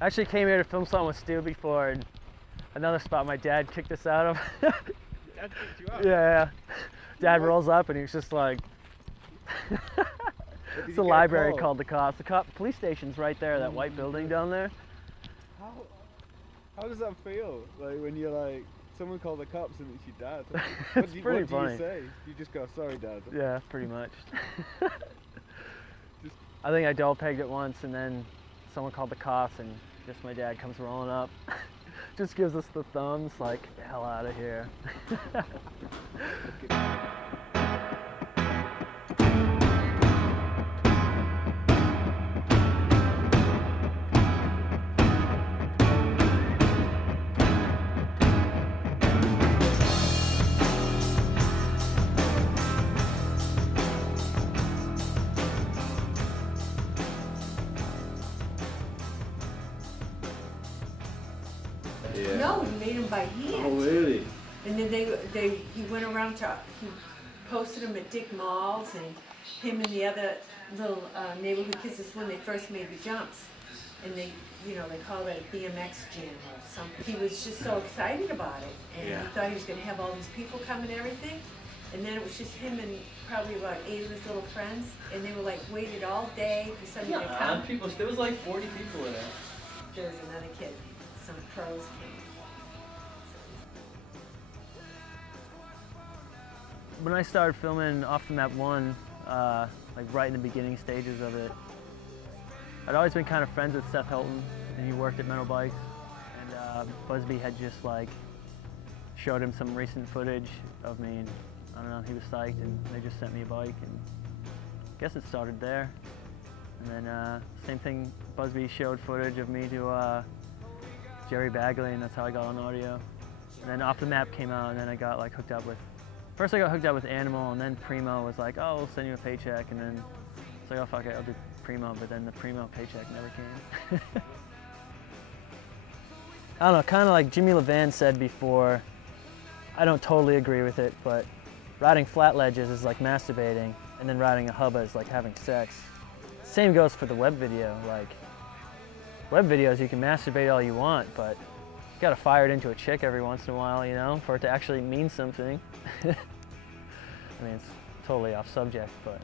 I actually came here to film something with Stu before, and another spot my dad kicked us out of. Dad kicked you out? Yeah. Dad rolls up and he was just like, it's a library called the cops. The police station's right there, that white building down there. How does that feel? Like when you're like, someone called the cops and it's your dad. It's pretty funny. What do you say? You just go, sorry dad. Yeah, pretty much. I think I double pegged it once and then someone called the cops and just my dad comes rolling up. Just gives us the thumbs like, get the hell out of here. Yeah. No, he made them by hand. Oh, really? And then he went around he posted them at Dick Malls, and him and the other little neighborhood kids, this is when they first made the jumps. And they call it a BMX jam or something. He was just so excited about it, and he thought he was going to have all these people come and everything. And then it was just him and probably about 8 of his little friends, and they were like waited all day for somebody to come. There was like 40 people in it. There was another kid, some pros came. When I started filming Off the Map 1, like right in the beginning stages of it, I'd always been kind of friends with Seth Hilton, and he worked at Metal Bikes, and Busby had just like showed him some recent footage of me, and I don't know, he was psyched, and they just sent me a bike, and I guess it started there. And then same thing, Busby showed footage of me to Jerry Bagley, and that's how I got on audio. And then Off the Map came out, and then I got like hooked up with, first I got hooked up with Animal, and then Primo was like, oh, we'll send you a paycheck, and then it's like, oh fuck it, I'll do Primo, but then the Primo paycheck never came. I don't know, kind of like Jimmy Levan said before, I don't totally agree with it, but riding flat ledges is like masturbating, and then riding a hubba is like having sex. Same goes for the web video. Like, web videos, you can masturbate all you want, but you gotta fire it into a chick every once in a while, you know, for it to actually mean something. I mean, it's totally off subject, but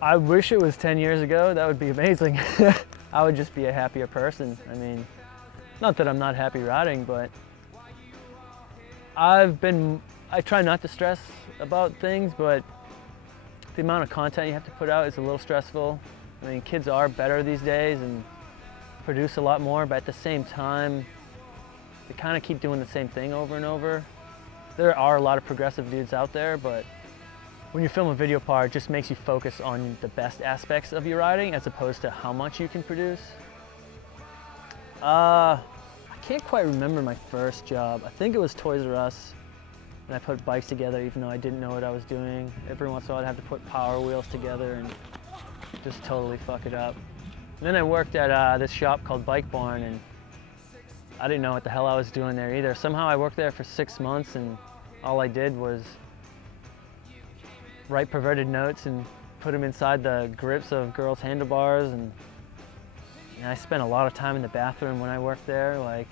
I wish it was 10 years ago. That would be amazing. I would just be a happier person. I mean, not that I'm not happy riding, but I try not to stress about things, but the amount of content you have to put out is a little stressful. I mean, kids are better these days and produce a lot more, but at the same time, they kind of keep doing the same thing over and over. There are a lot of progressive dudes out there, but when you film a video part, it just makes you focus on the best aspects of your riding as opposed to how much you can produce. I can't quite remember my first job. I think it was Toys R Us, and I put bikes together even though I didn't know what I was doing. Every once in a while I'd have to put power wheels together and just totally fuck it up. And then I worked at this shop called Bike Barn, and I didn't know what the hell I was doing there either. Somehow I worked there for 6 months, and all I did was write perverted notes and put them inside the grips of girls' handlebars, and I spent a lot of time in the bathroom when I worked there, like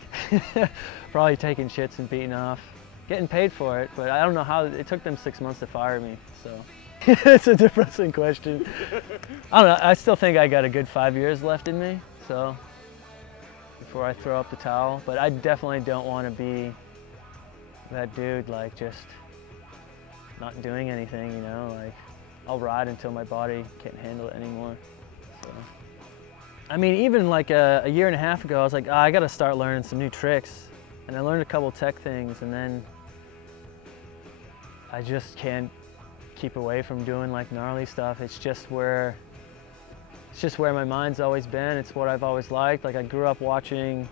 probably taking shits and beating off, getting paid for it, but I don't know how, it took them 6 months to fire me, so. It's a depressing question. I don't know, I still think I got a good 5 years left in me, so, before I throw up the towel, but I definitely don't want to be that dude, like just not doing anything, you know, like I'll ride until my body can't handle it anymore, so. I mean, even like a year and a half ago, I was like, oh, I gotta start learning some new tricks. And I learned a couple tech things, and then I just can't keep away from doing like gnarly stuff. It's just where my mind's always been. It's what I've always liked. Like I grew up watching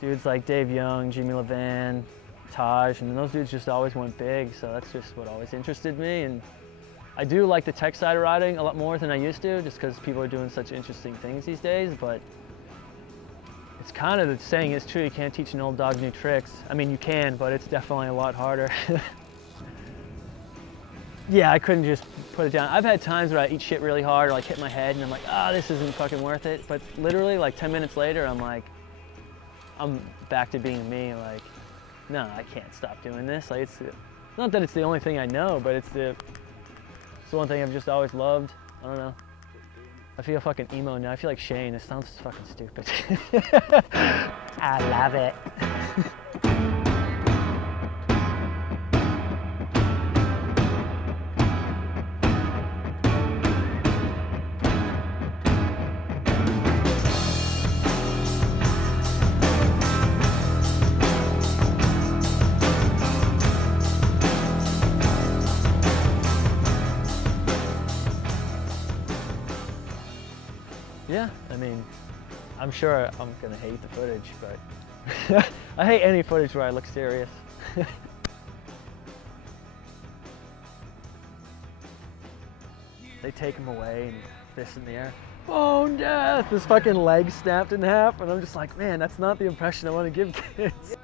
dudes like Dave Young, Jimmy Levan, Taj, and those dudes just always went big, so that's just what always interested me. And I do like the tech side of riding a lot more than I used to, just because people are doing such interesting things these days, but it's kind of the saying is true, you can't teach an old dog new tricks. I mean, you can, but it's definitely a lot harder. Yeah, I couldn't just put it down. I've had times where I eat shit really hard or like hit my head and I'm like, ah, this isn't fucking worth it. But literally like 10 minutes later, I'm like, I'm back to being me. Like, no, I can't stop doing this. Like, it's not that it's the only thing I know, but it's the one thing I've just always loved. I don't know. I feel fucking emo now. I feel like Shane. This sounds fucking stupid. I love it. Yeah, I mean, I'm sure I'm gonna hate the footage, but I hate any footage where I look serious. They take him away and fist in the air. Bone death! His fucking leg snapped in half, and I'm just like, man, that's not the impression I want to give kids.